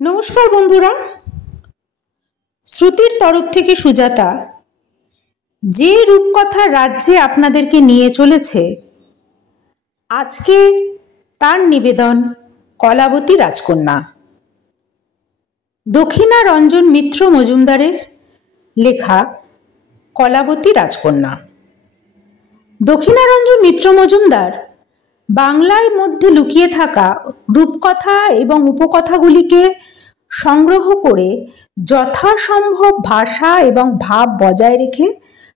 নমস্কার বন্ধুরা, শ্রুতির তরফ থেকে সুজাতা যে রূপকথা রাজ্যে আপনাদেরকে নিয়ে চলেছে, আজকে তার নিবেদন কলাবতী রাজকন্যা। দক্ষিণারঞ্জন মিত্র মজুমদারের লেখা কলাবতী রাজকন্যা। দক্ষিণারঞ্জন মিত্র মজুমদার বাংলার মধ্যে লুকিয়ে থাকা রূপকথা এবং উপকথাগুলিকে সংগ্রহ করে যথাসম্ভব ভাষা এবং ভাব বজায় রেখে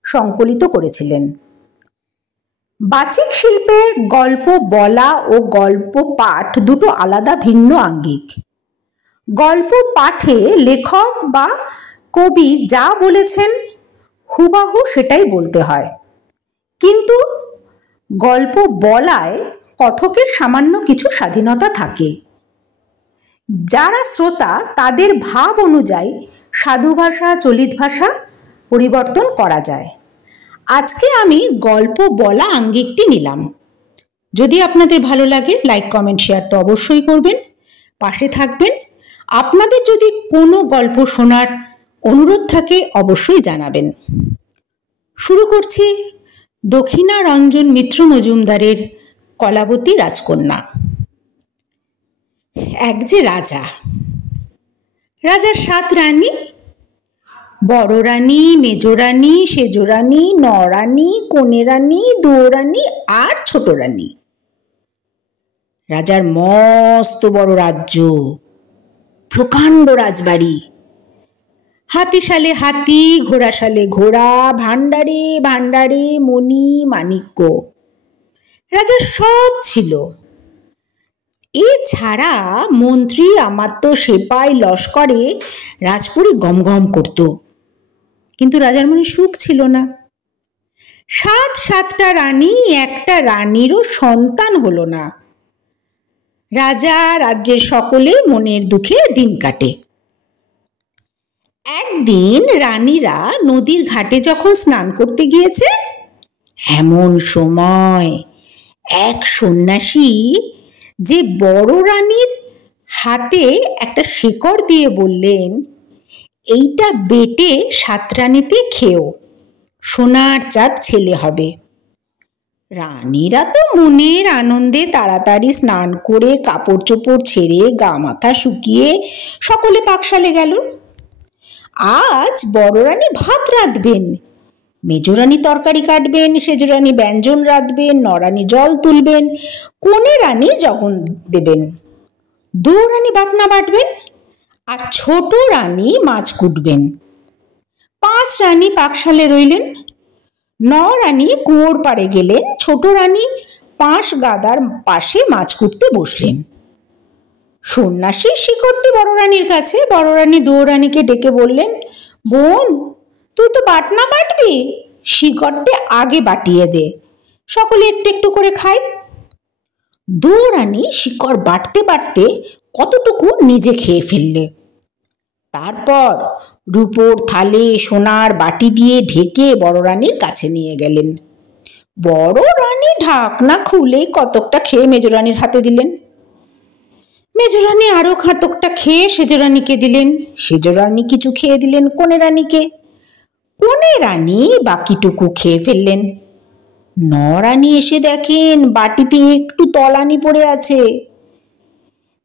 সংকলিত করেছিলেন। বাচিক শিল্পে গল্প বলা ও গল্প পাঠ দুটো আলাদা ভিন্ন আঙ্গিক। গল্প পাঠে লেখক বা কবি যা বলেছেন হুবাহু সেটাই বলতে হয়, কিন্তু গল্প বলায় কথকের সামান্য কিছু স্বাধীনতা থাকে। যারা শ্রোতা তাদের ভাব অনুযায়ী সাধু ভাষা চলিত ভাষা পরিবর্তন করা যায়। আজকে আমি গল্প বলা আঙ্গিকটি নিলাম। যদি আপনাদের ভালো লাগে লাইক কমেন্ট শেয়ার তো অবশ্যই করবেন, পাশে থাকবেন। আপনাদের যদি কোনো গল্প শোনার অনুরোধ থাকে অবশ্যই জানাবেন। শুরু করছি দক্ষিণারঞ্জন মিত্র মজুমদারের কলাবতী রাজকন্যা। এক যে রাজা, রাজার 7 রানী, বড় রানী, মেজ রানী, সেজ রানী, নরানী, কনে রানী, দৌরানী আর ছোট রানী। রাজার মস্ত বড় রাজ্য, প্রকাণ্ড রাজবাড়ি, হাতিশালে হাতি, ঘোড়াশালে ঘোড়া, ভাণ্ডারে ভাণ্ডারে মণি মাণিক্য। রাজার সব ছিল। এছাড়া মন্ত্রী, আমাত্য, সেপাই, লস্করে রাজপুরী গমগম করত, কিন্তু রাজার মনে সুখ ছিল না। 7টা রানী, একটা রানীরও সন্তান হলো না। রাজা রাজ্যের সকলে মনের দুঃখে দিন কাটে। একদিন রানীরা নদীর ঘাটে যখন স্নান করতে গিয়েছে, এমন সময় এক সন্ন্যাসী যে বড় রানীর হাতে একটা শিকড় দিয়ে বললেন, এইটা বেটে 7 রানীতে খেও, সোনার চাঁদ ছেলে হবে। রানীরা তো মনের আনন্দে তাড়াতাড়ি স্নান করে কাপড় চোপড় ছেড়ে গা মাথা শুকিয়ে সকলে পাকশালে গেল। আজ বড় রানী ভাত রাঁধবেন, মেজরানী তরকারি কাটবেন, সেজরানী ব্যঞ্জন রাঁধবেন, নরানী জল তুলবেন, কনে রানী জগন দেবেন, দৌরানী বাটনা বাটবেন আর ছোট রানী মাছ কুটবেন। 5 রানী পাকশালে রইলেন। নরানী কুয়োর পাড়ে গেলেন, ছোট রানী 5 গাদার পাশে মাছ কুটতে বসলেন। সন্ন্যাসীর শিকড়টি বড় রানীর কাছে। বড় রানী দৌরানীকে ডেকে বললেন, বোন, তুই তো বাটনা বাটবি, শিকড়টি আগে বাটিয়ে দে, সকলে একটু একটু করে খাই। দৌরানী শিকড় বাটতে বাটতে কতটুকু নিজে খেয়ে ফেললে। তারপর রূপোর থালে সোনার বাটি দিয়ে ঢেকে বড় রানীর কাছে নিয়ে গেলেন। বড় রানী ঢাকনা খুলে কতকটা খেয়ে মেজরানীর হাতে দিলেন। মেজরানী আরো খাতকটা খেয়ে সেজরানীকে দিলেন। সেজরানী কিছু খেয়ে দিলেন কনে রানীকে। কনে রানী বাকিটুকু খেয়ে ফেললেন। নরানী এসে দেখেন বাটিতে একটু তলানি পড়ে আছে,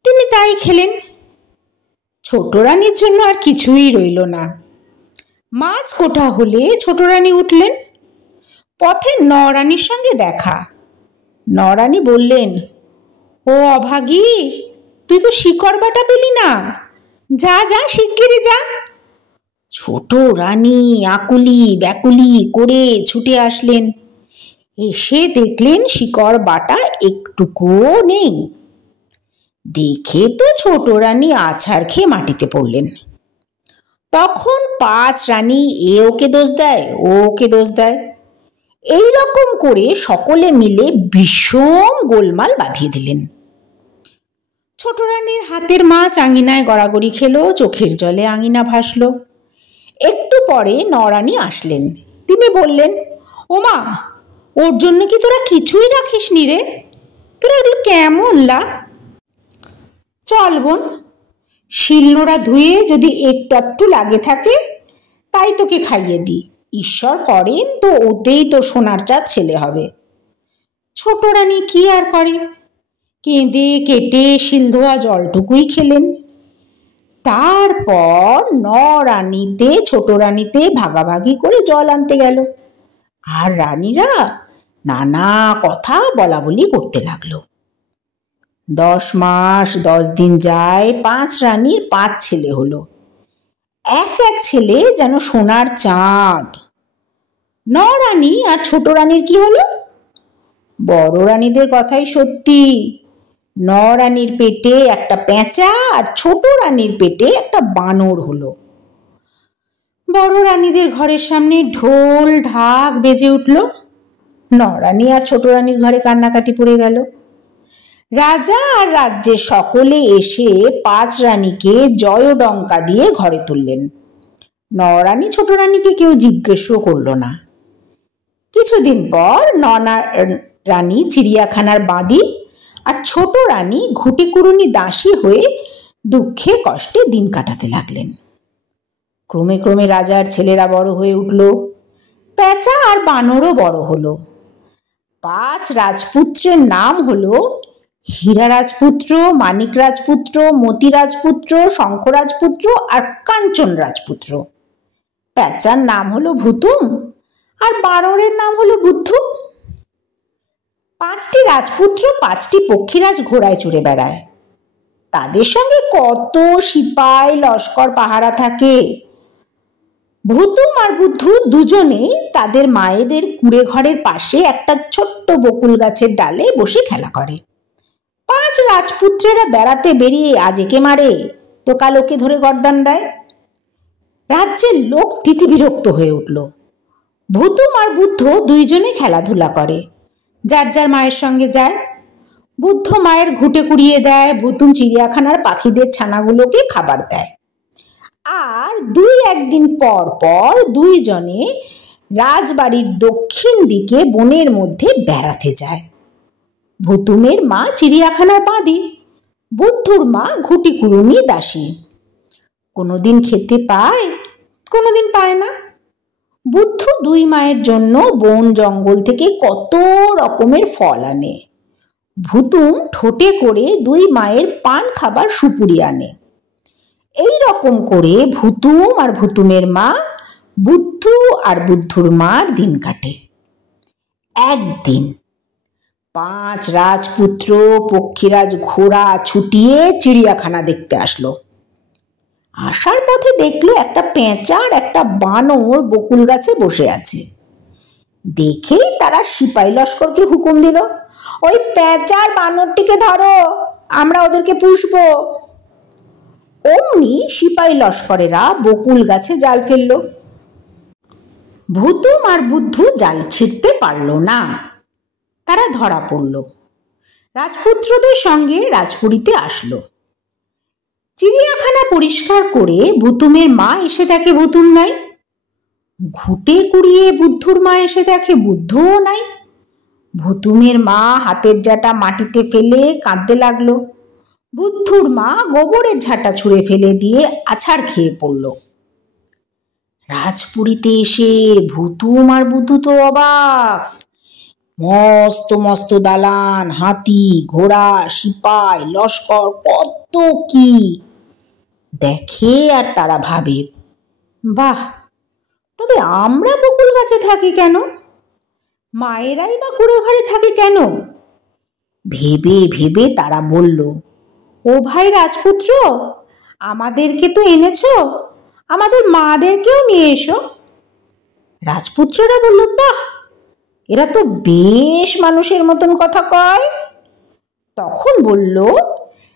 তিনি তাই খেলেন। ছোট রানীর জন্য আর কিছুই রইল না। মাছ কোটা হলে ছোট রানী উঠলেন। পথে নরানীর সঙ্গে দেখা। নরানী বললেন, ও অভাগী, তুই তো শিকড় বাটা পেলি না, যা যা শিগগিরি যা। ছোট রানী আকুলি ব্যাকুলি করে ছুটে আসলেন। এসে দেখলেন শিকড় বাটা একটুকুও নেই। দেখে তো ছোট রানী আছাড় খেয়ে মাটিতে পড়লেন। তখন 5 রানী এ ওকে দোষ দেয়, ও ওকে দোষ দেয়। এইরকম করে সকলে মিলে ভীষণ গোলমাল বাঁধিয়ে দিলেন। ছোট রানীর হাতের মাছ আঙিনায় গড়াগড়ি খেলো, চোখের জলে আঙিনা ভাসল। একটু পরে নরানী আসলেন। তিনি বললেন, ওমা, ওর জন্য কি তোরা কিছুই রাখিস নি রে? তোরা এগুলো কেমন লা? চল বোন, শিলনোড়া ধুয়ে যদি একটু একটু লাগে থাকে তাই তোকে খাইয়ে দিই, ঈশ্বর করেন তো ওতেই তোর সোনার চাঁদ ছেলে হবে। ছোট রানী কি আর করে, কেঁদে কেটে শিল ধোয়া জলটুকুই খেলেন। তারপর রানীতে ছোট রানীতে ভাগাভাগি করে জল আনতে গেল, আর রানীরা নানা কথা বলা বলি করতে লাগলো। 10 মাস 10 দিন যায়, 5 রানীর 5 ছেলে হলো। এক এক ছেলে যেন সোনার চাঁদ। রানী আর ছোট রানীর কি হলো? বড় রানীদের কথাই সত্যি, রানীর পেটে একটা পেঁচা আর ছোট রানীর পেটে একটা বানর হলো। বড় রানীদের ঘরের সামনে ঢোল ঢাক বেজে উঠল। রানী আর ছোট রানীর ঘরে কান্নাকাটি পড়ে গেল। রাজা আর রাজ্যের সকলে এসে 5 রানীকে জয়ডঙ্কা দিয়ে ঘরে তুললেন। রানী ছোট রানীকে কেউ জিজ্ঞেসও করল না। কিছুদিন পর রানী চিড়িয়াখানার বাঁধি আর ছোট রানী ঘুটিকুরুনি দাসী হয়ে দুঃখে কষ্টে দিন কাটাতে লাগলেন। ক্রমে ক্রমে রাজার ছেলেরা বড় হয়ে উঠল, পেঁচা আর বানরও বড় হলো। 5 রাজপুত্রের নাম হলো হীরা রাজপুত্র, মানিক রাজপুত্র, মতি রাজপুত্র, শঙ্খ রাজপুত্র আর কাঞ্চন রাজপুত্র। পেঁচার নাম হলো ভুতুম আর বানরের নাম হলো বুদ্ধু। 5টি রাজপুত্র 5টি পক্ষীরাজ ঘোড়ায় চড়ে বেড়ায়। তাদের সঙ্গে কত সিপাই লস্কর পাহারা থাকে। ভুতুম আর বুদ্ধু দুজনে তাদের মায়েদের কুড়ে ঘরের পাশে একটা ছোট্ট বকুল গাছের ডালে বসে খেলা করে। 5 রাজপুত্রেরা বেড়াতে বেরিয়ে আজ একে মারে তো কাল ওকে ধরে গর্দান দেয়। রাজ্যের লোক তিতিবিরক্ত হয়ে উঠল। ভুতুম আর বুদ্ধ দুইজনে খেলাধুলা করে, যার যার মায়ের সঙ্গে যায়। বুদ্ধ মায়ের ঘুঁটে কুড়িয়ে দেয়, ভুতুম চিড়িয়াখানার পাখিদের ছানাগুলোকে খাবার দেয়। আর 2-1 দিন পর পর দুইজনে রাজবাড়ির দক্ষিণ দিকে বনের মধ্যে বেড়াতে যায়। ভুতুমের মা চিড়িয়াখানার বাঁধি, বুদ্ধুর মা ঘুটিকুরুনি দাসী। কোনোদিন খেতে পায়, কোনোদিন পায় না। বুদ্ধু 2 মায়ের জন্য বন জঙ্গল থেকে কত রকমের ফল আনে। ভুতুম ঠোঁটে করে 2 মায়ের পান খাবার সুপুরি আনে। এই রকম করে ভুতুম আর ভুতুমের মা, বুদ্ধু আর বুদ্ধুর মার দিন কাটে। একদিন 5 রাজপুত্র পক্ষীরাজ ঘোড়া ছুটিয়ে চিড়িয়াখানা দেখতে আসলো। আসার পথে দেখলো একটা পেঁচা আর একটা বানর বকুল গাছে বসে আছে। দেখেই তারা সিপাই লস্করকে হুকুম দিল, ওই পেঁচা আর বানরটিকে ধরো, আমরা ওদেরকে পুষবো। অমনি সিপাই লস্করেরা বকুল গাছে জাল ফেললো। ভুতুম আর বুদ্ধু জাল ছিঁড়তে পারল না, তারা ধরা পড়ল। রাজপুত্রদের সঙ্গে রাজপুরীতে আসলো। চিড়িয়াখানা পরিষ্কার করে ভুতুমের মা এসে দেখে ভুতুম নাই। ঘুঁটে কুড়িয়ে বুদ্ধুর মা এসে দেখে বুদ্ধুও নাই। ভুতুমের মা হাতের জাটা মাটিতে ফেলে কাঁদতে লাগলো। বুদ্ধুর মা গোবরের ঝাঁটা ছুঁড়ে ফেলে দিয়ে আছাড় খেয়ে পড়ল। রাজপুরীতে এসে ভুতুম আর বুদ্ধু তো অবাক। মস্ত মস্ত দালান, হাতি ঘোড়া সিপাই লস্কর কত কি দেখে, আর তারা ভাবে, বাহ, তবে আমরা বকুল গাছে থাকি কেন, মায়েরাই বা কুড়ে ঘরে থাকে কেন? ভেবে ভেবে তারা বলল, ও ভাই রাজপুত্র, আমাদেরকে তো এনেছো, আমাদের মাদেরকেও নিয়ে এসো। রাজপুত্ররা বলল, বাহ, এরা তো বেশ মানুষের মতন কথা কয়। তখন বলল,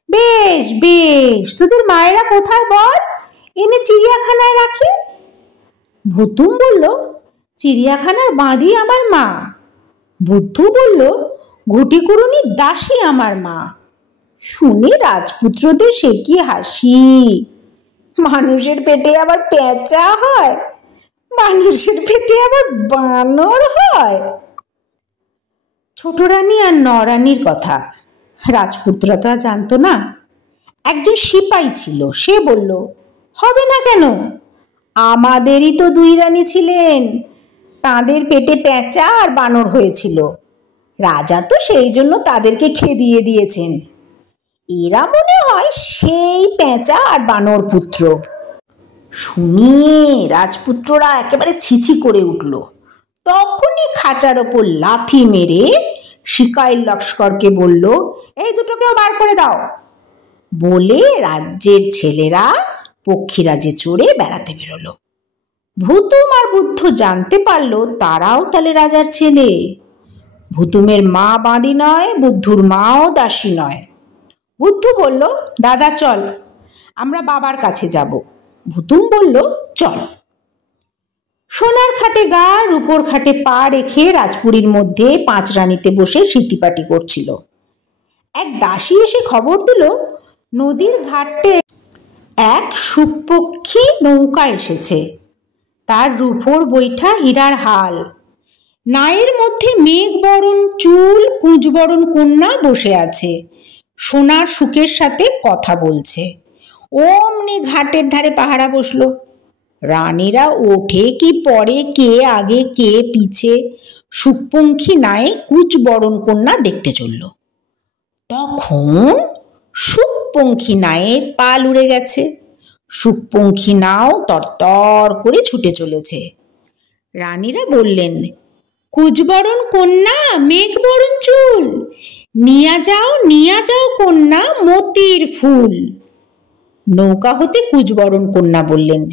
বেশ বেশ, তোদের মায়েরা কোথায় বল, এনে চিড়িয়াখানায় রাখি। ভুতুম বলল, চিড়িয়াখানার বাঁধি আমার মা। বুদ্ধু বলল, ঘুটিকুরুনি দাসী আমার মা। শুনে রাজপুত্রদের সে কি হাসি, মানুষের পেটে আবার পেঁচা হয়, মানুষের পেটে আবার বানর হয়। ছোট রানী আর রানীর কথা রাজপুত্ররা তো জানতো না। একজন সিপাই ছিল, সে বলল, হবে না কেন, আমাদেরই তো 2 রানী ছিলেন, তাদের পেটে পেঁচা আর বানর হয়েছিল, রাজা তো সেই জন্য তাদেরকে খেদিয়ে দিয়েছেন, এরা মনে হয় সেই পেঁচা আর বানর পুত্র। শুনিয়ে রাজপুত্ররা একেবারে ছিছি করে উঠল। তখনই খাঁচার ওপর লাথি মেরে সিপাই লস্করকে বলল, এই দুটোকেও বার করে দাও, বলে রাজ্যের ছেলেরা পক্ষীরাজে চড়ে বেড়াতে বেরোলো। ভুতুম আর বুদ্ধ জানতে পারলো তারাও তাহলে রাজার ছেলে। ভুতুমের মা বাঁধি নয়, বুদ্ধুর মাও দাসী নয়। বুদ্ধু বলল, দাদা চল, আমরা বাবার কাছে যাব। ভুতুম বলল, চল। সোনার খাটে গা, রূপোর খাটে পা রেখে রাজপুরীর মধ্যে 5 রানীতে বসে সিটিপাটি করছিল। এক দাসী এসে খবর দিল, নদীর ঘাটে এক সুপক্ষী নৌকা এসেছে, তার রূপোর বৈঠা হীরার হাল, নায়ের মধ্যে মেঘ বরণ চুল কুঁজ বরণ কন্যা বসে আছে, সোনার সুখের সাথে কথা বলছে। অমনি ঘাটের ধারে পাহারা বসলো। রানীরা ওঠে কি পরে, কে আগে কে পিছে, সুপঙ্খী নায়ে কুচ বরণ কন্যা দেখতে চলল। তখন সুপঙ্খী নায়ে পাল উড়ে গেছে, সুপঙ্খী নাও তরতর করে ছুটে চলেছে। রানীরা বললেন, কুচবরণ কন্যা মেঘ বরণ চুল, নিয়া যাও কন্যা মতির ফুল। নৌকা হতে কুচবরণ কন্যা বললেন,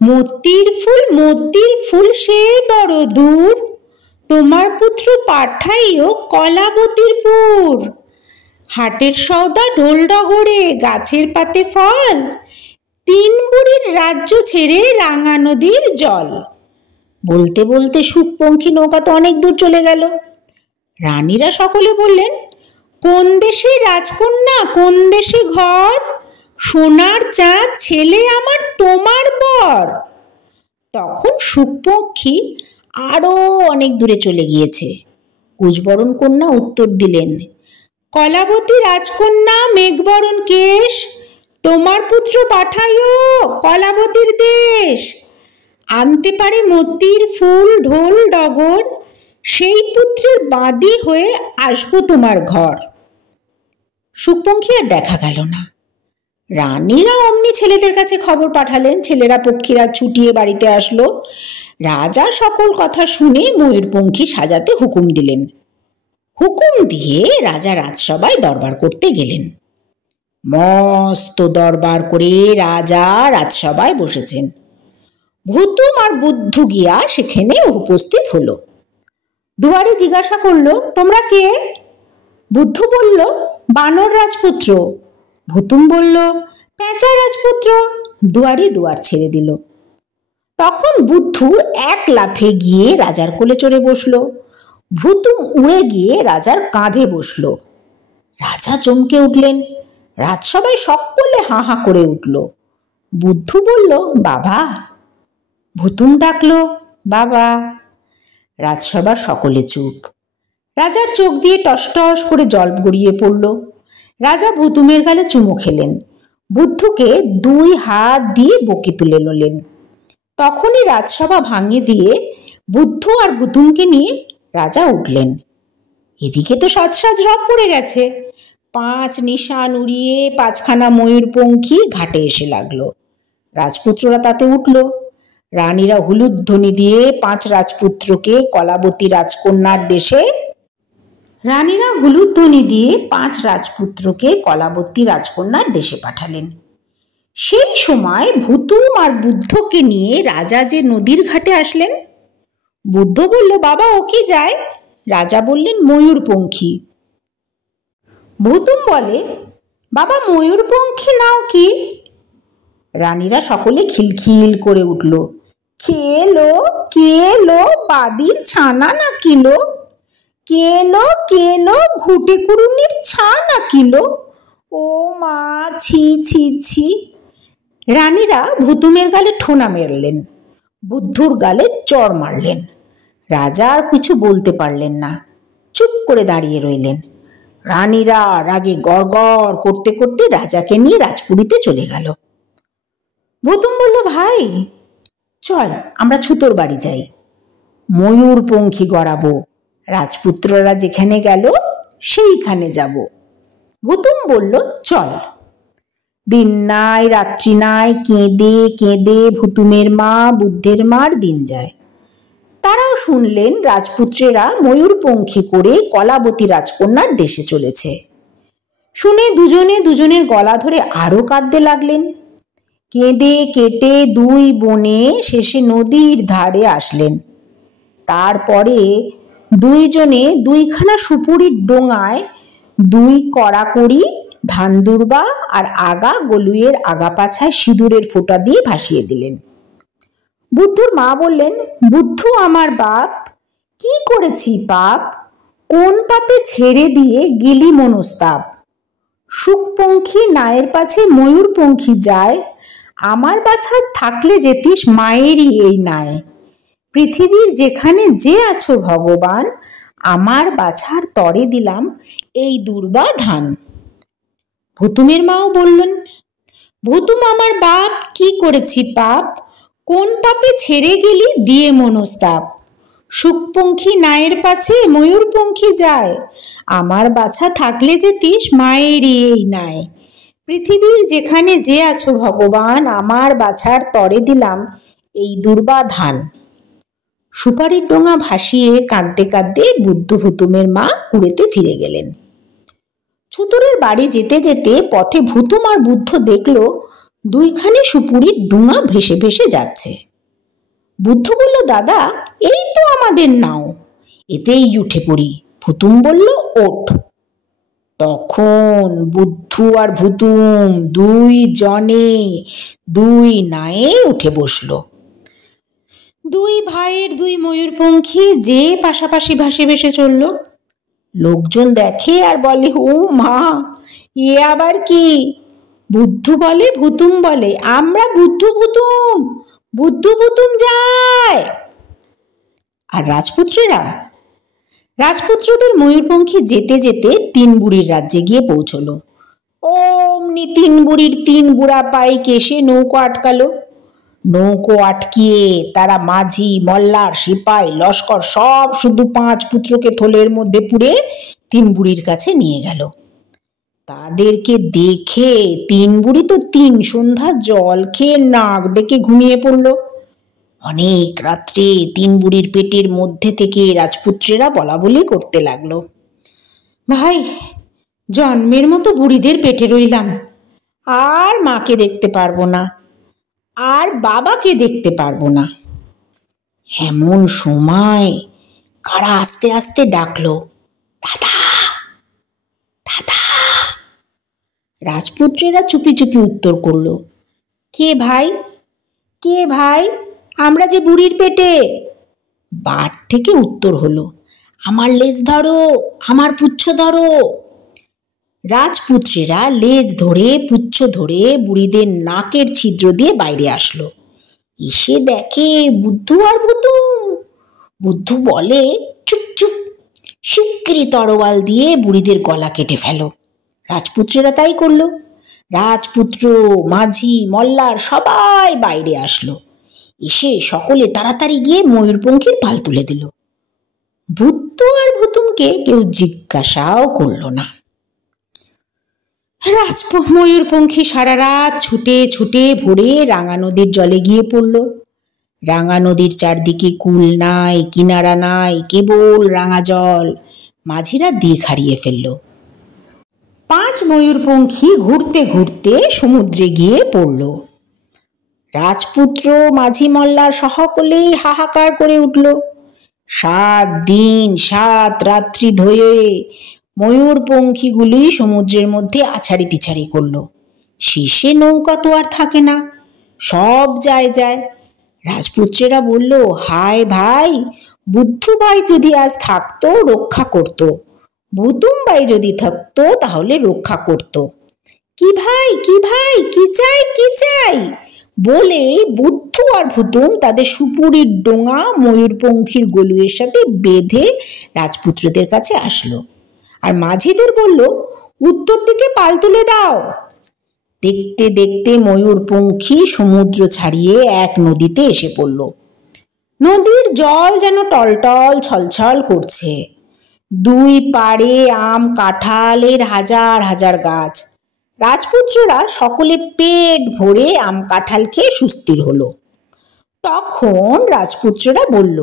মতির ফুল সে বড় দূর, তোমার পুত্র পাঠাইও কলাবতীর পুর, হাটের সওদা ঢোল ডগরে গাছের পাতে ফল, 3 বুড়ির রাজ্য ছেড়ে রাঙা নদীর জল। বলতে বলতে সুপঙ্খী নৌকা তো অনেক দূর চলে গেল। রানীরা সকলে বললেন, কোন দেশে রাজকন্যা, কোন দেশে ঘর, সোনার চাঁদ ছেলে আমার তোমার বর। তখন সুপঙ্খী আরো অনেক দূরে চলে গিয়েছে। কুচবরণ কন্যা উত্তর দিলেন, কলাবতী রাজকন্যা মেঘবরণ কেশ, তোমার পুত্র পাঠাইও কলাবতীর দেশ, আনতে পারে মতির ফুল ঢোল ডগর, সেই পুত্রের বাদী হয়ে আসবো তোমার ঘর। সুপঙ্খী আর দেখা গেল না। রানীরা অমনি ছেলেদের কাছে খবর পাঠালেন, ছেলেরা পক্ষীরাজ ছুটিয়ে বাড়িতে আসলো। রাজা সকল কথা শুনে ময়ূরপঙ্খী সাজাতে হুকুম দিলেন। হুকুম দিয়ে রাজা রাজসভায় দরবার করতে গেলেন। মস্ত দরবার করে রাজা রাজসভায় বসেছেন। ভুতুম আর বুদ্ধু গিয়া সেখানে উপস্থিত হলো। দুয়ারে জিজ্ঞাসা করলো, তোমরা কে? বুদ্ধু বলল, বানর রাজপুত্র। ভুতুম বলল, পেঁচা রাজপুত্র। দুয়ারে দুয়ার ছেড়ে দিল। তখন বুদ্ধু এক লাফে গিয়ে রাজার কোলে চড়ে বসলো। ভুতুম উড়ে গিয়ে রাজার কাঁধে বসলো। রাজা চমকে উঠলেন। রাজসভায় সকলে হাঁ হাঁ করে উঠল। বুদ্ধু বলল, বাবা। ভুতুম ডাকলো, বাবা। রাজসভার সকলে চুপ। রাজার চোখ দিয়ে টস টস করে জল গড়িয়ে পড়ল। রাজা ভুতুমের গালে চুমো খেলেন। বুদ্ধুকে 2 হাত দিয়ে বকে তুলে নিলেন। তখনই রাজসভা ভাঙিয়ে দিয়ে বুদ্ধ আর ভুতুমকে নিয়ে রাজা উঠলেন। এদিকে তো সাজ রব পড়ে গেছে। 5 নিশান উড়িয়ে 5খানা ময়ূরপঙ্খী ঘাটে এসে লাগলো। রাজপুত্ররা তাতে উঠল। রানীরা হুলুধ্বনি দিয়ে 5 রাজপুত্রকে কলাবতী রাজকন্যার দেশে পাঠালেন। সেই সময় ভুতুম আর বুদ্ধকে নিয়ে রাজা যে নদীর ঘাটে আসলেন। বুদ্ধ বলল, বাবা ও কি যায়? রাজা বললেন, ময়ূরপঙ্খী। ভুতুম বলে, বাবা ময়ূরপঙ্খী নাও কি? রানীরা সকলে খিলখিল করে উঠল। কে এলো বাদির ছানা না কিলো, কে এলো ঘুটে কুড়ুনির ছা না কিলো, ও মা ছি ছি ছি। রানীরা ভুতুমের গালে ঠোনা মেরলেন, বুদ্ধুর গালে চড় মারলেন। রাজা আর কিছু বলতে পারলেন না, চুপ করে দাঁড়িয়ে রইলেন। রানীরা রাগে গড়গড় করতে করতে রাজাকে নিয়ে রাজপুরীতে চলে গেল। ভুতুম বলল, ভাই চল আমরা ছুতোর বাড়ি যাই, ময়ূরপঙ্খী গড়াবো, রাজপুত্ররা যেখানে গেল সেইখানে যাব। ভুতুম বলল, চল। দিন নাই রাত্রি নাই, কেঁদে কেঁদে ভুতুমের মা বুদ্ধের মার দিন যায়। তারাও শুনলেন রাজপুত্রেরা ময়ূরপঙ্খী করে কলাবতী রাজকন্যার দেশে চলেছে। শুনে দুজনে দুজনের গলা ধরে আরো কাঁদতে লাগলেন। কেঁদে কেটে দুই বোনে শেষে নদীর ধারে আসলেন। তারপরে দুইজনে দুইখানা সুপুরির ডোঙায় দুই কড়াকড়ি ধান দুর্বা আর আগা গলুইয়ের আগা পাছায় সিঁদুরের ফোঁটা দিয়ে ভাসিয়ে দিলেন। বুদ্ধুর মা বললেন, বুদ্ধু আমার বাপ, কি করেছি পাপ, কোন পাপে ছেড়ে দিয়ে গেলি মনস্তাপ। সুখপঙ্খী নায়ের পাছে ময়ূরপঙ্খী যায়, আমার বাছা থাকলে যেতিস মায়েরই এই নায়। পৃথিবীর যেখানে যে আছো ভগবান, আমার বাছার তরে দিলাম এই দুর্বা ধান। ভুতুমের মাও বললেন, ভুতুম আমার বাপ, কি করেছি পাপ, কোন পাপে ছেড়ে গেলি দিয়ে মনস্তাপ। সুখপঙ্খী নায়ের পাছে ময়ূরপঙ্খী যায়, আমার বাছা থাকলে যেতিস মায়েরই এই নায়। পৃথিবীর যেখানে যে আছো ভগবান, আমার বাছার তরে দিলাম এই দুর্বা ধান। সুপারির ডোঙা ভাসিয়ে কাঁদতে কাঁদতে বুদ্ধ ভুতুমের মা কুড়েতে ফিরে গেলেন। ছুতরের বাড়ি যেতে যেতে পথে ভুতুম আর বুদ্ধ দেখল দুইখানি সুপুরির ডোঙা ভেসে ভেসে যাচ্ছে। বুদ্ধ বলল, দাদা এই তো আমাদের নাও, এতেই উঠে পড়ি। ভুতুম বলল, ওঠ। তখন বুদ্ধু আর ভুতুম দুই জনে দুই নায়ে উঠে বসল। দুই ভাইয়ের দুই ময়ূরপঙ্খী যে পাশাপাশি ভাসে ভেসে চলল। লোকজন দেখে আর বলে, ও মা, এ আবার কি? বুদ্ধু বলে, ভুতুম বলে, আমরা বুদ্ধু ভুতুম, বুদ্ধু ভুতুম যায়। আর রাজপুত্রদের ময়ূরপঙ্খী যেতে যেতে তিন বুড়ির রাজ্যে গিয়ে পৌঁছল। অমনি তিন বুড়ির তিন বুড়া পাইক এসে নৌকো আটকালো। নৌকো আটকিয়ে তারা মাঝি মল্লার সিপাই লস্কর সব শুধু পাঁচ পুত্রকে থলের মধ্যে পুরে তিন বুড়ির কাছে নিয়ে গেল। তাদেরকে দেখে তিন বুড়ি তো তিন সন্ধ্যা জল খেয়ে নাক ডেকে ঘুমিয়ে পড়ল। অনেক রাত্রে তিন বুড়ির পেটের মধ্যে থেকে রাজপুত্রেরা বলা বলি করতে লাগলো, ভাই জন্মের মতো বুড়িদের পেটে রইলাম, আর মাকে দেখতে পারবো না, আর বাবাকে দেখতে পারবো না। এমন সময় কারা আস্তে আস্তে ডাকলো, দাদা দাদা। রাজপুত্রেরা চুপি চুপি উত্তর করলো, কে ভাই, কে ভাই, আমরা যে বুড়ির পেটে। বার থেকে উত্তর হলো, আমার লেজ ধরো, আমার পুচ্ছ ধরো। রাজপুত্রেরা লেজ ধরে পুচ্ছ ধরে বুড়িদের নাকের ছিদ্র দিয়ে বাইরে আসলো। এসে দেখে বুদ্ধু আর ভুতুম। বুদ্ধু বলে, চুপ চুপ, শিগগিরই তরোয়াল দিয়ে বুড়িদের গলা কেটে ফেলো। রাজপুত্রেরা তাই করলো। রাজপুত্র মাঝি মল্লার সবাই বাইরে আসলো। এসে সকলে তাড়াতাড়ি গিয়ে ময়ূরপঙ্খীর পাল তুলে দিল। বুদ্ধ আর ভুতুমকে কেউ জিজ্ঞাসাও করল না। ময়ূরপঙ্খী সারা রাত ছুটে ছুটে ভোরে রাঙা নদীর জলে গিয়ে পড়ল। রাঙা নদীর চারদিকে কুল নাই, কিনারা নাই, কেবল রাঙা জল। মাঝিরা দিক হারিয়ে ফেলল। পাঁচ ময়ূরপঙ্খী ঘুরতে ঘুরতে সমুদ্রে গিয়ে পড়ল। রাজপুত্র মাঝি মল্লার সকলেই হাহাকার করে উঠল। 7 দিন 7 রাত্রি ধরে ময়ূরপঙ্খীগুলি সমুদ্রের মধ্যে আছাড়ি পিছাড়ি করল। শেষে নৌকা তো আর থাকে না, সব যায় যায়। রাজপুত্রেরা বলল, হায় ভাই, বুদ্ধু ভাই যদি আজ থাকতো রক্ষা করত, ভুতুম ভাই যদি থাকতো তাহলে রক্ষা করত। কি ভাই, কি ভাই, কি চাই, কি চাই বলে বুদ্ধু আর ভুতুম তাদের সুপুরির ডোঙা ময়ূরপঙ্খীর গলুয়ের সাথে বেঁধে রাজপুত্রদের কাছে আসলো। আর মাঝিদের বলল, উত্তর দিকে পাল তুলে দাও। দেখতে দেখতে ময়ূরপঙ্খী সমুদ্র ছাড়িয়ে এক নদীতে এসে পড়ল। নদীর জল যেন টলটল ছলছল করছে। দুই পাড়ে আম কাঁঠালের হাজার হাজার গাছ। রাজপুত্ররা সকলে পেট ভরে আম কাঁঠাল খেয়ে সুস্থির হলো। তখন রাজপুত্ররা বলল,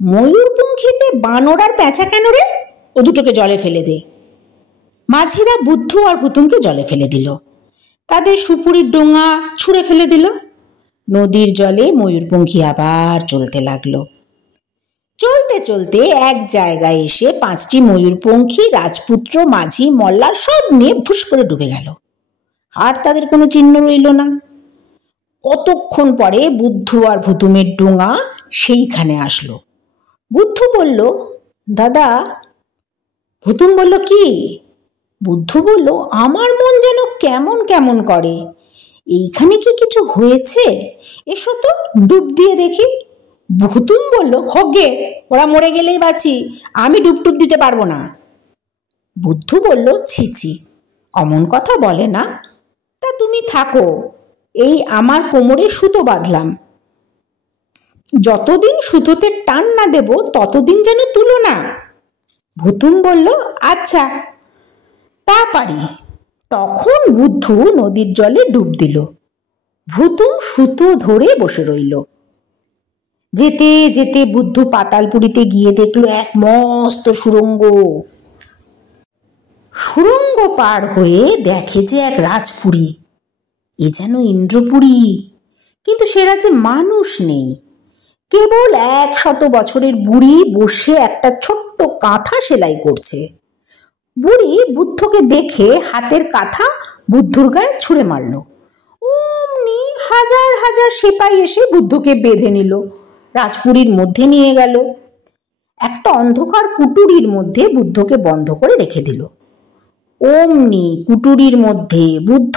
ময়ূরপঙ্খীতে বানর আর পেঁচা কেন রে? ও দুটোকে জলে ফেলে দে। মাঝিরা বুদ্ধু আর ভুতুমকে জলে ফেলে দিল। তাদের সুপুরির ডোঙা ছুঁড়ে ফেলে দিল। নদীর জলে ময়ূরপঙ্খী আবার চলতে লাগলো। চলতে চলতে এক জায়গায় এসে 5টি ময়ূরপঙ্খী রাজপুত্র, মাঝি, মল্লার সব নিয়ে ভুস করে ডুবে গেল। আর তাদের কোনো চিহ্ন রইল না। কতক্ষণ পরে বুদ্ধু আর ভুতুমের ডোঙা সেইখানে আসলো। বুদ্ধু বলল, দাদা। ভুতুম বলল, কি? বুদ্ধু বলল, আমার মন যেন কেমন কেমন করে। এইখানে কি কিছু হয়েছে? এসো তো ডুব দিয়ে দেখি। ভুতুম বলল, হগে, ওরা মরে গেলেই বাঁচি, আমি ডুব টুব দিতে পারবো না। বুদ্ধু বলল, ছি, অমন কথা বলে না। তা তুমি থাকো, এই আমার কোমরে সুতো বাঁধলাম, যতদিন সুতোতে টান না দেব ততদিন যেন তুলো না। ভুতুম বলল, আচ্ছা, তা পারি। তখন বুদ্ধু নদীর জলে ডুব দিল। ভুতুম সুতো ধরে বসে রইল। যেতে যেতে বুদ্ধু পাতালপুরীতে গিয়ে দেখলো এক মস্ত সুড়ঙ্গ। সুড়ঙ্গ পার হয়ে দেখে যে এক রাজপুরী। এ যেন ইন্দ্রপুরী, কিন্তু সে রাজ্যে মানুষ নেই। কেবল 100 বছরের বুড়ি বসে একটা ছোট্ট কাঁথা সেলাই করছে। বুড়ি বুদ্ধকে দেখে হাতের কাঁথা বুদ্ধুর গায়ে ছুঁড়ে মারল। অমনি হাজার হাজার সিপাই এসে বুদ্ধকে বেঁধে নিল, রাজপুরীর মধ্যে নিয়ে গেল। একটা অন্ধকার কুটুরির মধ্যে বুদ্ধকে বন্ধ করে রেখে দিল। অমনি কুটুরির মধ্যে, বুদ্ধ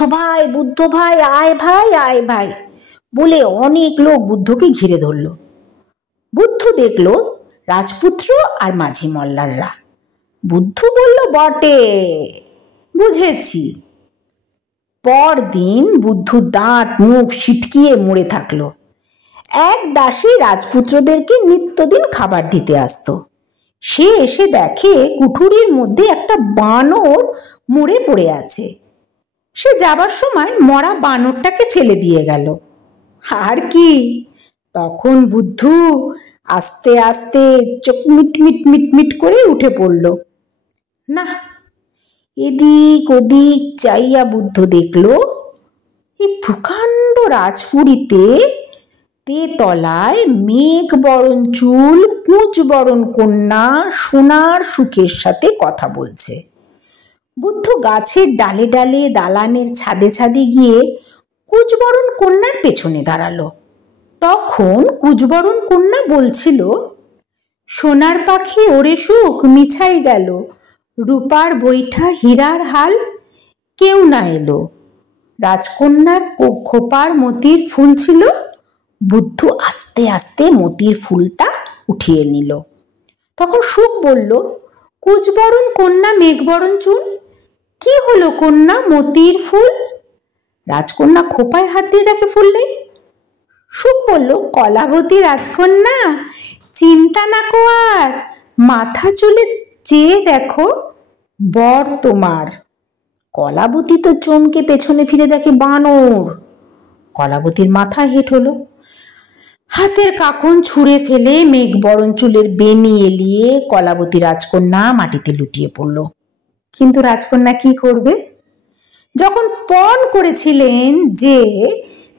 ভাই, আয় ভাই বলে অনেক লোক বুদ্ধকে ঘিরে ধরল। বুদ্ধ দেখল রাজপুত্র আর মাঝি মল্লাররা। বুদ্ধ বলল, বটে, বুঝেছি। পরদিন বুদ্ধ দাঁত মুখ সিটকিয়ে মরে থাকলো। এক দাসী রাজপুত্রদেরকে নিত্যদিন খাবার দিতে আসতো। সে এসে দেখে কুঠুরির মধ্যে একটা বানর মরে পড়ে আছে। সে যাবার সময় মরা বানরটাকে ফেলে দিয়ে গেল। আর কি, তখন বুদ্ধ আস্তে আস্তে চোখ মিট করে উঠে পড়ল। না, এদিক ওদিক চাইয়া বুদ্ধ দেখল এই প্রকাণ্ড রাজপুরীতে তেতলায় মেঘ বরণ চুল কুঁচ বরণ কন্যা সোনার সুখের সাথে কথা বলছে। বুদ্ধ গাছের ডালে ডালে দালানের ছাদে ছাদে গিয়ে কুচবরণ কন্যার পেছনে দাঁড়ালো। তখন কুচবরণ কন্যা বলছিল, সোনার পাখি ওরে সুখ মিছাই গেল, রূপার বৈঠা হীরার হাল কেউ না এলো। রাজকন্যার খোপার মতির ফুল ছিল। বুদ্ধ আস্তে আস্তে মতির ফুলটা উঠিয়ে নিল। তখন সুখ বলল, কুচবরণ কন্যা মেঘবরণ চুল, কি হলো কন্যা মতির ফুল? রাজকন্যা খোপায় হাত দিয়ে দেখে ফুল নেই। সুখ বলল, কলাবতী রাজকন্যা, চিন্তা না কো আর, মাথা চুলে চেয়ে দেখো, বর তোমার। কলাবতী তো চমকে পেছনে ফিরে দেখে বানর। কলাবতীর মাথা হেঁট হলো। হাতের কাকন ছুঁড়ে ফেলে মেঘ বরণ চুলের বেনি এলিয়ে কলাবতী রাজকন্যা মাটিতে লুটিয়ে পড়ল। কিন্তু রাজকন্যা কি করবে? যখন পণ করেছিলেন যে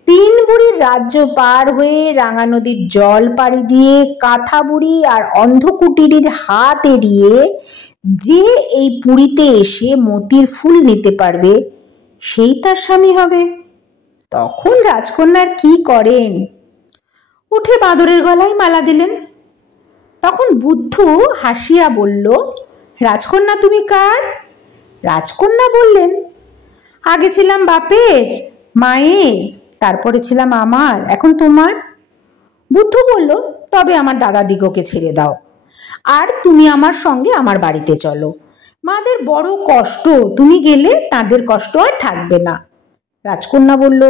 3 বুড়ির রাজ্য পার হয়ে রাঙা নদীর জল পাড়ি দিয়ে কাঁথা বুড়ি আর অন্ধকুটিরির হাত এড়িয়ে যে এই পুরীতে এসে মতির ফুল নিতে পারবে সেই তার স্বামী হবে। তখন রাজকন্যার কি করেন? উঠে বাঁদরের গলায় মালা দিলেন। তখন বুদ্ধ হাসিয়া বলল, রাজকন্যা তুমি কার? রাজকন্যা বললেন, আগে ছিলাম বাপের, মায়ের, তারপরে ছিলাম আমার, এখন তোমার। বুদ্ধ বলল, তবে আমার দাদা দিগকে ছেড়ে দাও, আর তুমি আমার সঙ্গে আমার বাড়িতে চলো। মাদের বড় কষ্ট, তুমি গেলে তাদের কষ্ট আর থাকবে না। রাজকন্যা বলল,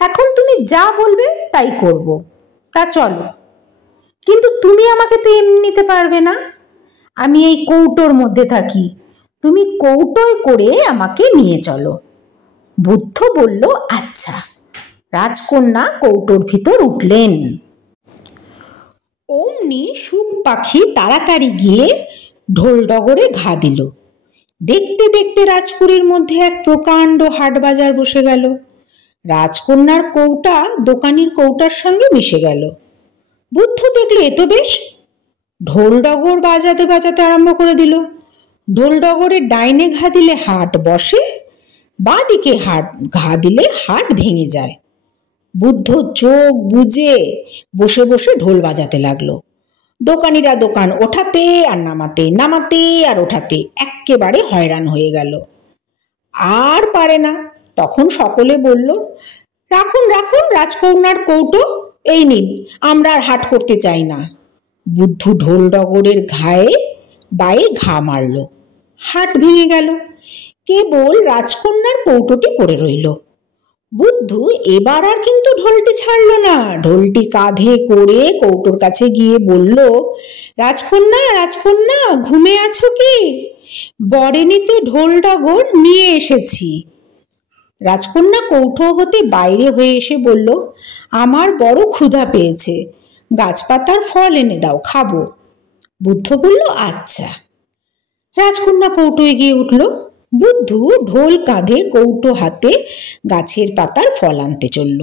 এখন তুমি যা বলবে তাই করব। তা চলো, কিন্তু তুমি আমাকে তো এমনি নিতে পারবে না, আমি এই কৌটোর মধ্যে থাকি, তুমি কৌটোয় করে আমাকে নিয়ে চলো। বুদ্ধ বলল, আচ্ছা। রাজকন্যা কৌটোর ভিতর উঠলেন। অমনি সুখ পাখি তাড়াতাড়ি গিয়ে ঢোল ডগরে ঘা দিল। দেখতে দেখতে রাজপুরীর মধ্যে এক প্রকাণ্ড হাট বাজার বসে গেল। রাজকন্যার কৌটা দোকানির কৌটার সঙ্গে মিশে গেল। বুদ্ধ দেখলে এ তো বেশ, ঢোল ডগর বাজাতে বাজাতে আরম্ভ করে দিল। ঢোল ডগরের ডাইনে ঘা দিলে হাট বসে, বাঁ দিকে ঘা দিলে হাট ভেঙে যায়। বুদ্ধ চোখ বুজে বসে বসে ঢোল বাজাতে লাগলো। দোকানিরা দোকান ওঠাতে আর নামাতে, নামাতে আর ওঠাতে এক্কেবারে হয়রান হয়ে গেল, আর পারে না। তখন সকলে বলল, রাখুন রাখুন রাজকন্যার কৌটো, এই নিন, আমরা আর হাট করতে চাই না। বুদ্ধ ঢোল ডগরের বায়ে ঘা মারল, হাট ভেঙে গেল, কেবল রাজকন্যার কৌটোটি পড়ে রইল। বুদ্ধ এবার আর কিন্তু ঢোলটি ছাড়ল না, ঢোলটি কাঁধে করে কৌটোর কাছে গিয়ে বলল, রাজকন্যা রাজকন্যা, ঘুমে আছো কি? বরে নিতে ঢোল ডগর নিয়ে এসেছি। রাজকন্যা কৌটো হতে বাইরে হয়ে এসে বলল, আমার বড় ক্ষুধা পেয়েছে, গাছপাতার ফল এনে দাও, খাবো। বুদ্ধ বলল, আচ্ছা। রাজকন্যা কৌটোয় গিয়ে উঠল। বুদ্ধ ঢোল কাঁধে কৌটো হাতে গাছের পাতার ফল আনতে চলল।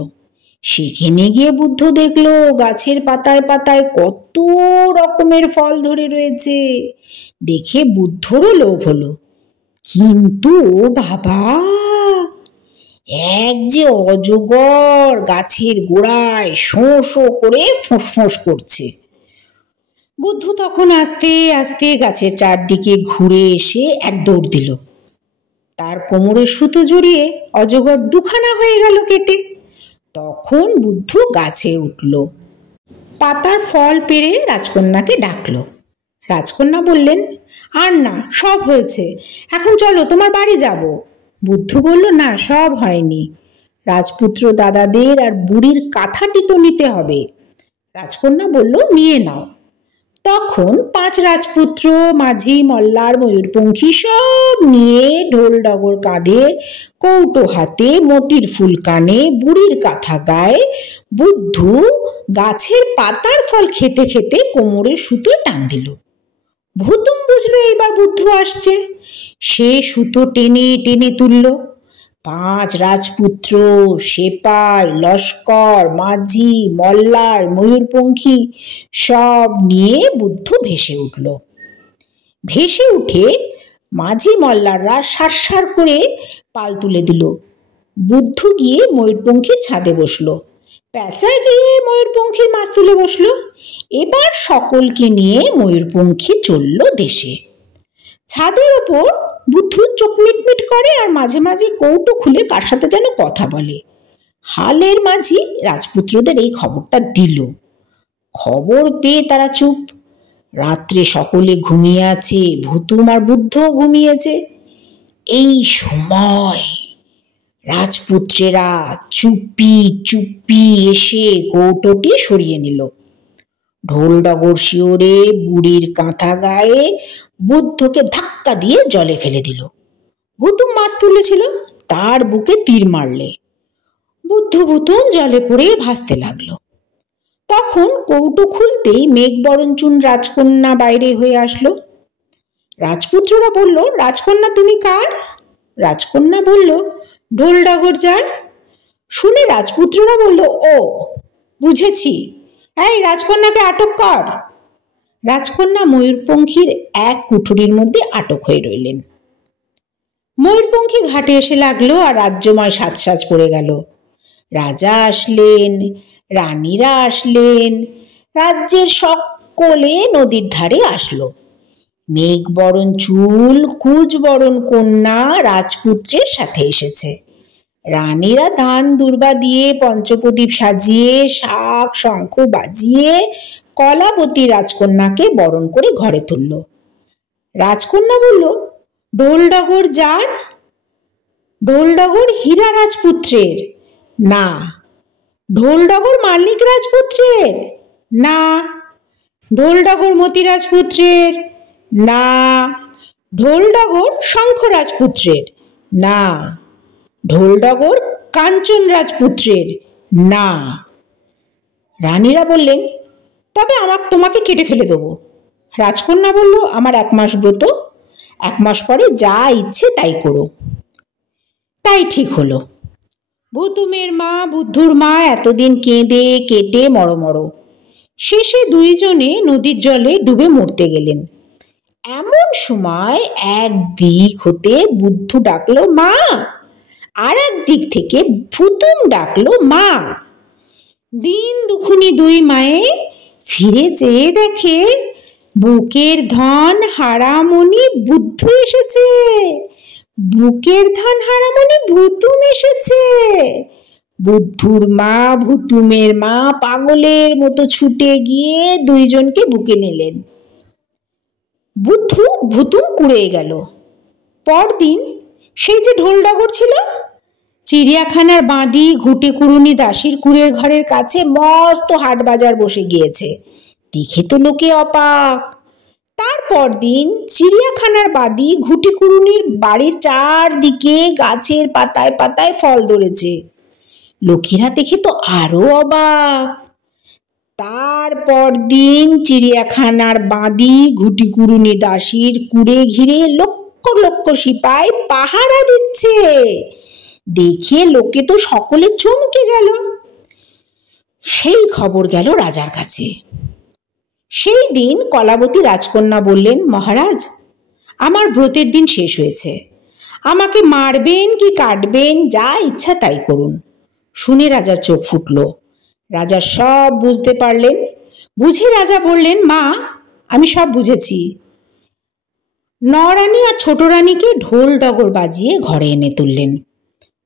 সেখানে গিয়ে বুদ্ধ দেখল গাছের পাতায় পাতায় কত রকমের ফল ধরে রয়েছে। দেখে বুদ্ধরও লোভ হলো, কিন্তু বাবা, এক যে অজগর গাছের গোড়ায় শোঁ শোঁ করে ফোঁস করছে। বুদ্ধ তখন আস্তে আস্তে গাছের চারদিকে ঘুরে এসে এক দৌড় দিল। তার কোমরে সুতো জড়িয়ে অজগর দুখানা হয়ে গেল কেটে। তখন বুদ্ধ গাছে উঠল, পাতার ফল পেড়ে রাজকন্যাকে ডাকল। রাজকন্যা বললেন, আর না, সব হয়েছে, এখন চলো, তোমার বাড়ি যাব। বুদ্ধ বলল, না, সব হয়নি, রাজপুত্র দাদাদের আর বুড়ির কাঁথাটি তো নিতে হবে। রাজকন্যা বলল, নিয়ে নাও। তখন 5 রাজপুত্র, মাঝি, মল্লার, ময়ূরপঙ্খী সব নিয়ে ঢোল ডগর কাঁধে, কৌটো হাতে, মতির ফুল কানে, বুড়ির কাঁথা গায়ে, বুদ্ধ গাছের পাতার ফল খেতে খেতে কোমরের সুতো টান দিল। ভূতম বুঝলো এইবার বুদ্ধ আসছে, সে সুতো টেনে টেনে তুলল। 5 রাজপুত্র, সেপাই, লস্কর, মাঝি, মল্লার, ময়ূরপঙ্খী সব নিয়ে বুদ্ধ ভেসে উঠল। ভেসে উঠে মাঝি মল্লাররা সারসার করে পাল তুলে দিল। বুদ্ধ গিয়ে ময়ূরপঙ্খীর ছাদে বসলো, পেঁচা গিয়ে ময়ূরপঙ্খীর মাছ তুলে বসলো। এবার সকলকে নিয়ে ময়ূরপঙ্খী চলল দেশে। ছাদের ওপর বুদ্ধ চোখ মিটমিট করে আর মাঝে মাঝে কৌটো খুলে কার সাথে যেন কথা বলে। হালের মাঝি রাজপুত্রদের এই খবরটা দিল। খবর পেয়ে তারা চুপ। রাত্রে সকলে ঘুমিয়ে আছে, ভুতুম আর বুদ্ধও ঘুমিয়েছে। এই সময় রাজপুত্রেরা চুপি চুপি এসে কৌটোটি সরিয়ে নিল। ঢোল ডগর শিওরে বুড়ির কাঁথা গায়ে বুদ্ধকে ধাক্কা দিয়ে জলে ফেলে দিল। ভুতুম মাছ তুলেছিল, তার বুকে তীর মারলে বুদ্ধ ভুতুম জলে পড়ে ভাসতে লাগলো। তখন কৌটো খুলতেই মেঘবরণচুন রাজকন্যা বাইরে হয়ে আসলো। রাজপুত্ররা বলল, রাজকন্যা তুমি কার? রাজকন্যা বলল, ঢোল ডগর যার। শুনে রাজপুত্ররা বলল, ও বুঝেছি, এই রাজকন্যাকে আটক কর। রাজকন্যা ময়ূরপঙ্খীর এক কুঠুরির মধ্যে আটক হয়ে রইলেন। ময়ূরপঙ্খী ঘাটে এসে লাগলো আর রাজ্যময় সাজ পড়ে গেল। রাজা আসলেন, রানীরা আসলেন, রাজ্যের সকলে নদীর ধারে আসলো। মেঘবরণ চুল কুচবরণ কন্যা রাজপুত্রের সাথে এসেছে। রানীরা ধান দুর্বা দিয়ে পঞ্চপ্রদীপ সাজিয়ে শাঁখ শঙ্খ বাজিয়ে কলাবতী রাজকন্যাকে বরণ করে ঘরে তুলল। রাজকন্যা বলল, ঢোলডগর যার? ঢোলডগর হীরা রাজপুত্রের? না। ঢোলডগর মাল্লিক রাজপুত্রের? না। ঢোলডগর মতি রাজপুত্রের? না। ঢোলডগর শঙ্খ রাজপুত্রের? না। ঢোলডগর কাঞ্চন রাজপুত্রের? না। রানীরা বললেন, তবে তোমাকে কেটে ফেলে দেবো। রাজকন্যা বলল, আমার 1 মাস ব্রত, 1 মাস পরে যা ইচ্ছে তাই করো। তাই ঠিক হলো। ভুতুমের মা বুদ্ধুর মা এতদিন কেঁদে কেটে মরমর, শেষে দুইজনে নদীর জলে ডুবে মরতে গেলেন। এমন সময় এক দিক হতে বুদ্ধু ডাকলো মা, আর এক দিক থেকে ভুতুম ডাকলো মা। দিন দুখুনি দুই মায়ে ফিরে চেয়ে দেখে বুকের ধন হারামণি বুদ্ধু এসেছে, বুকের ধন হারামণি ভুতুম এসেছে। বুদ্ধুর মা ভুতুমের মা পাগলের মতো ছুটে গিয়ে দুইজনকে বুকে নিলেন। বুদ্ধু ভুতুম কুড়ে গেল। পরদিন সেই যে ঢোলডগর ছিল, চিড়িয়াখানার বাঁধি ঘুটে কুড়ুনি দাসীর কুড়ের ঘরের কাছে মস্ত হাট বাজার বসে গিয়েছে। দেখে তো লোকে অবাক। তারপর দিন চিড়িয়াখানার বাদী ঘুটি কুড়ুনির বাড়ির চারদিকে গাছের পাতায় পাতায় ফল ধরেছে। লোকেরা দেখে তো আরো অবাক। তারপর দিন চিড়িয়াখানার বাঁধি ঘুটি কুড়ুনি দাসীর কুড়ে ঘিরে লক্ষ লক্ষ সিপাই পাহারা দিচ্ছে। দেখে লোকে তো সকলে চমকে গেল। সেই খবর গেল রাজার কাছে। সেই দিন কলাবতী রাজকন্যা বললেন, মহারাজ, আমার ব্রতের দিন শেষ হয়েছে, আমাকে মারবেন কি কাটবেন যা ইচ্ছা তাই করুন। শুনে রাজার চোখ ফুটল। রাজা সব বুঝতে পারলেন। বুঝে রাজা বললেন, মা, আমি সব বুঝেছি। নরানী আর ছোট রানীকে ঢোলডগর বাজিয়ে ঘরে এনে তুললেন।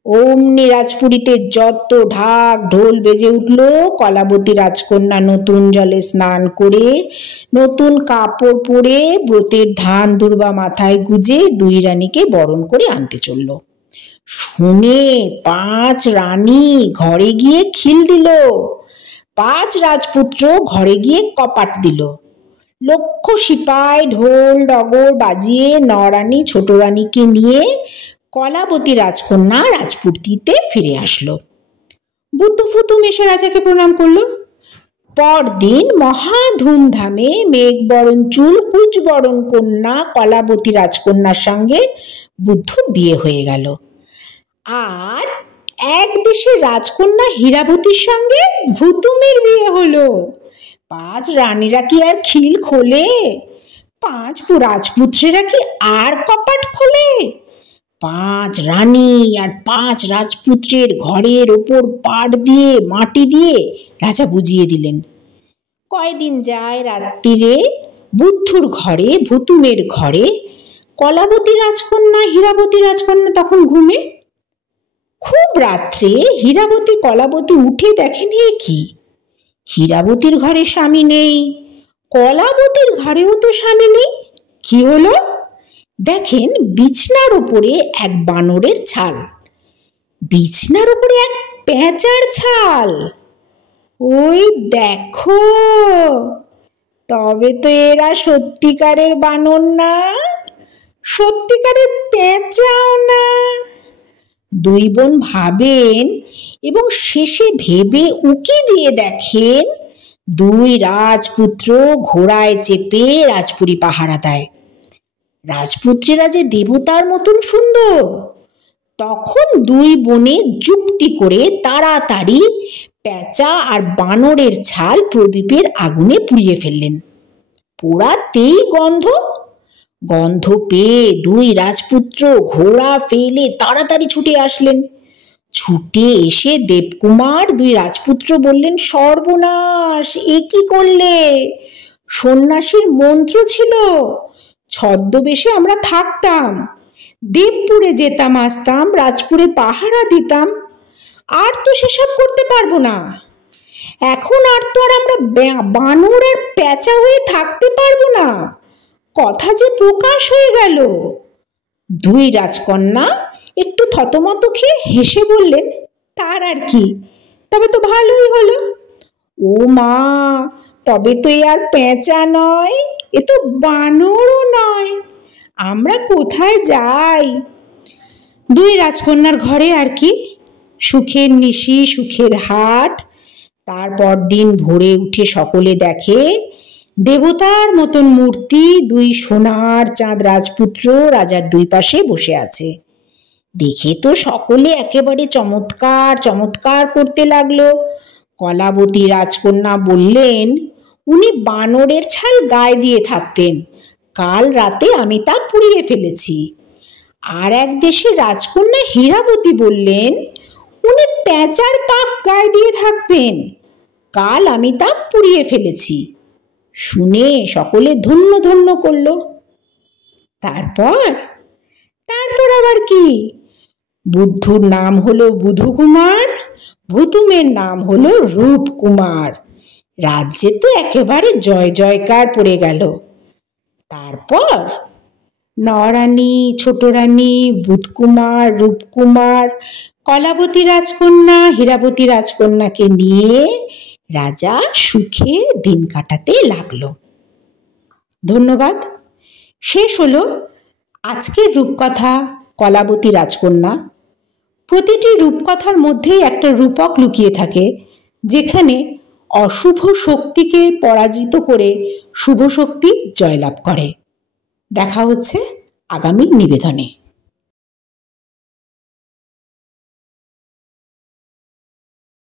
অমনি রাজপুরীতে যত ঢাক ঢোল বেজে উঠল। কলাবতী রাজকন্যা নতুন জলে স্নান করে নতুন কাপড় পরে ব্রতের ধান দুর্বা মাথায় গুজে দুই রানীকে বরণ করে আনতে চলল। শুনে 5 রানী ঘরে গিয়ে খিল দিল, 5 রাজপুত্র ঘরে গিয়ে কপাট দিল। লক্ষ সিপাই ঢোল ডগর বাজিয়ে নরানী ছোট রানীকে নিয়ে কলাবতী রাজকন্যা রাজপুরীতে ফিরে আসলো। বুদ্ধ ফুতুম এসে রাজাকে প্রণাম করলো। পরদিন মহা ধুমধামে মেঘবরণ চুল কুচবরণ কন্যা কলাবতী রাজকন্যার সঙ্গে বুদ্ধুর বিয়ে হয়ে গেল। আর এক দেশে রাজকন্যা হীরাবতীর সঙ্গে ভুতুমের বিয়ে হলো। 5 রানীরা কি আর খিল খোলে? 5 রাজপুত্রেরা কি আর কপাট খোলে? 5 রানী আর 5 রাজপুত্রের ঘরের ওপর পাট দিয়ে মাটি দিয়ে রাজা বুঝিয়ে দিলেন। কয়দিন যায়, রাত্রিরে বুদ্ধুর ঘরে ভুতুমের ঘরে কলাবতী রাজকন্যা হীরাবতী রাজকন্যা তখন ঘুমে। খুব রাত্রে হীরাবতী কলাবতী উঠে দেখেন, এ কি, হীরাবতীর ঘরে স্বামী নেই, কলাবতীর ঘরেও তো স্বামী নেই। কি হলো? দেখেন বিছনার উপরে এক বানরের ছাল, বিছনার উপরে এক পেঁচার ছাল। ওই দেখো, তবে তো এরা সত্যিকারের বানর না, সত্যিকারের পেঁচাও না। দুই বোন ভাবেন এবং শেষে ভেবে উকি দিয়ে দেখেন 2 রাজপুত্র ঘোড়ায় চেপে রাজপুরী পাহারা দেয়। রাজপুত্রেরা যে দেবতার মতন সুন্দর। তখন 2 বোনে যুক্তি করে তাড়াতাড়ি পেঁচা আর বানরের ছাল প্রদীপের আগুনে পুড়িয়ে ফেললেন। পোড়াতেই গন্ধ পেয়ে 2 রাজপুত্র ঘোড়া ফেলে তাড়াতাড়ি ছুটে আসলেন। ছুটে এসে দেবকুমার 2 রাজপুত্র বললেন, সর্বনাশ, এ কি করলে? সন্ন্যাসীর মন্ত্র ছিল, ছদ্মবেশে আমরা থাকতাম, দেবপুরে যেতাম আসতাম, রাজপুরে পাহারা দিতাম, আর তো সেসব করতে পারবো না। এখন আর তো আর আমরা বানর আর পেঁচা হয়ে থাকতে পারবো না। কথা যে প্রকাশ হয়ে গেল। দুই রাজকন্যা একটু থতমত খেয়ে হেসে বললেন, তার আর কি, তবে তো ভালোই হলো। ও মা, তবে তো এ আর পেঁচা নয়, এ তো বানরও নয়, আমরা কোথায় যাই? দুই রাজকন্যার ঘরে আর কি, সুখের নিশি সুখের হাট। তারপর দিন ভোরে উঠে সকলে দেখে দেবতার মতন মূর্তি দুই সোনার চাঁদ রাজপুত্র রাজার দুই পাশে বসে আছে। দেখে তো সকলে একেবারে চমৎকার চমৎকার করতে লাগলো। কলাবতী রাজকন্যা বললেন, উনি বানরের ছাল গায়ে দিয়ে থাকতেন, কাল রাতে আমি তা পুড়িয়ে ফেলেছি। আর এক দেশের রাজকন্যা হীরাবতী বললেন, উনি পেঁচার পাক গায়ে দিয়ে থাকতেন, কাল আমি তা পুড়িয়ে ফেলেছি। শুনে সকলে ধন্য ধন্য করল। তারপর তারপর আবার কি, বুদ্ধুর নাম হলো বুধুকুমার, ভুতুমের নাম হলো রূপকুমার। রাজ্যে তো একেবারে জয় জয়কার পড়ে গেল। তারপর নরানী, ছোট রানী, বুধকুমার, রূপকুমার, কলাবতী রাজকন্যা, হীরাবতী রাজকন্যাকে নিয়ে রাজা সুখে দিন কাটাতে লাগলো। ধন্যবাদ। শেষ হলো আজকের রূপকথা কলাবতী রাজকন্যা। প্রতিটি রূপকথার মধ্যেই একটা রূপক লুকিয়ে থাকে, যেখানে অশুভ শক্তিকে পরাজিত করে শুভ শক্তি জয়লাভ করে। দেখা হচ্ছে আগামী নিবেদনে।